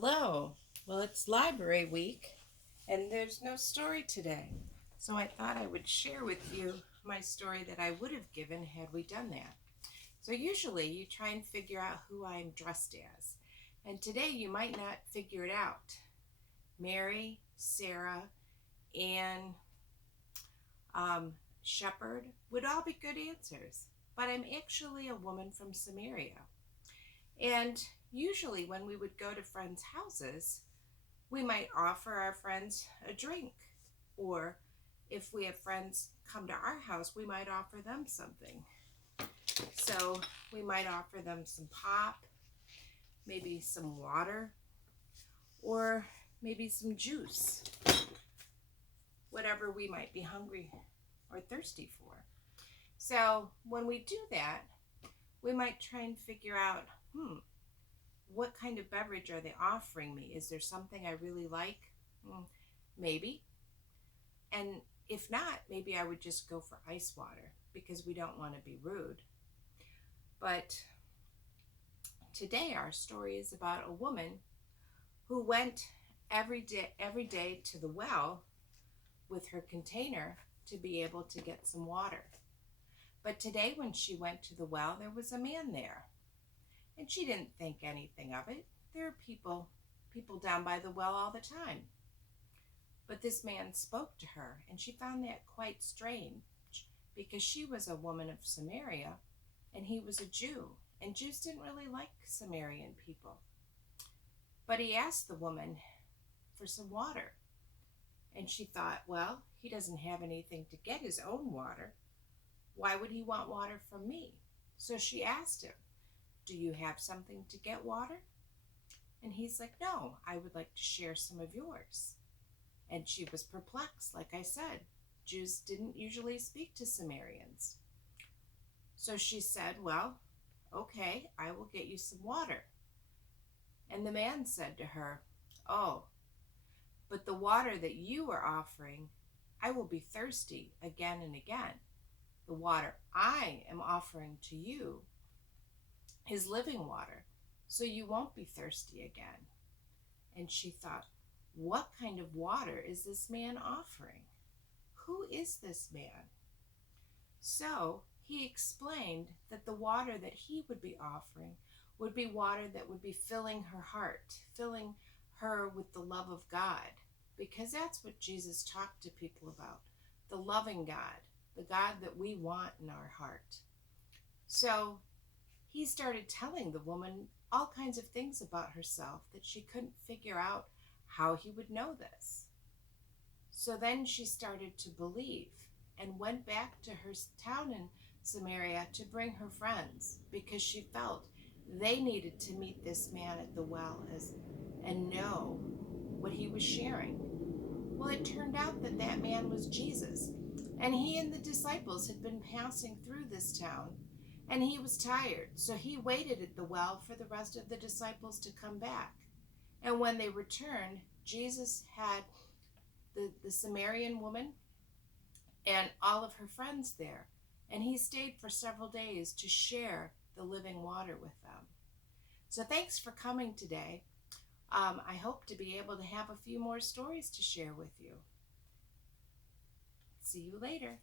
Hello. Well, it's library week and there's no story today. So I thought I would share with you my story that I would have given had we done that. So usually you try and figure out who I'm dressed as. And today you might not figure it out. Mary, Sarah, Anne, Shepherd would all be good answers. But I'm actually a woman from Samaria. And usually when we would go to friends' houses, we might offer our friends a drink, or if we have friends come to our house, we might offer them something. So we might offer them some pop, maybe some water, or maybe some juice, whatever we might be hungry or thirsty for. So when we do that, we might try and figure out, what kind of beverage are they offering me? Is there something I really like? Maybe. And if not, maybe I would just go for ice water because we don't want to be rude. But today our story is about a woman who went every day to the well with her container to be able to get some water. But today when she went to the well, there was a man there. And she didn't think anything of it. There are people down by the well all the time. But this man spoke to her, and she found that quite strange because she was a woman of Samaria and he was a Jew, and Jews didn't really like Samaritan people. But he asked the woman for some water, and she thought, well, he doesn't have anything to get his own water. Why would he want water from me? So she asked him, do you have something to get water? And he's like, no, I would like to share some of yours. And she was perplexed. Like I said, Jews didn't usually speak to Samaritans. So she said, well, okay, I will get you some water. And the man said to her, oh, but the water that you are offering, I will be thirsty again and again. The water I am offering to you is living water, so you won't be thirsty again. And she thought, what kind of water is this man offering? Who is this man? So he explained that the water that he would be offering would be water that would be filling her heart, filling her with the love of God, because that's what Jesus talked to people about, the loving God, the God that we want in our heart. So he started telling the woman all kinds of things about herself that she couldn't figure out how he would know this. So then she started to believe and went back to her town in Samaria to bring her friends because she felt they needed to meet this man at the well and know what he was sharing. Well, it turned out that that man was Jesus, and he and the disciples had been passing through this town, and he was tired, so he waited at the well for the rest of the disciples to come back. And when they returned, Jesus had the Samaritan woman and all of her friends there, and he stayed for several days to share the living water with them. So thanks for coming today. I hope to be able to have a few more stories to share with you. See you later.